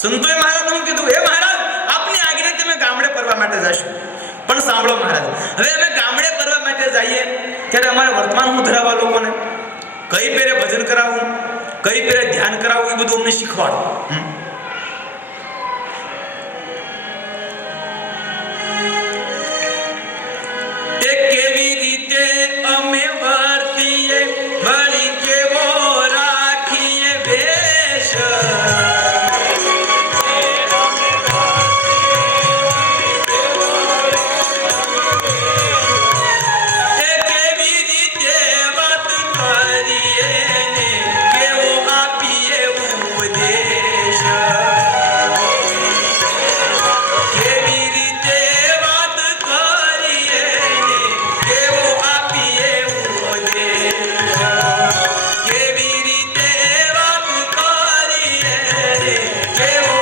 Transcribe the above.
સંતોએ મહારાજને કીધું, હે મહારાજ, આપની આજ્ઞા તમે ગામડે ફરવા માટે જશો. પણ સાંભળો મહારાજ, હવે અમે ગામડે ફરવા માટે જઈએ ત્યારે અમારે વર્તમાન હું ધરાવવા લોકોને કઈ પેરે ભજન કરાવવું, કઈ પેરે ધ્યાન કરાવવું, એ બધું અમને શીખવાડો. તે કેવી રીતે અમે વર્તીએ, વળી કેવો રાખીએ વેશ. કેવો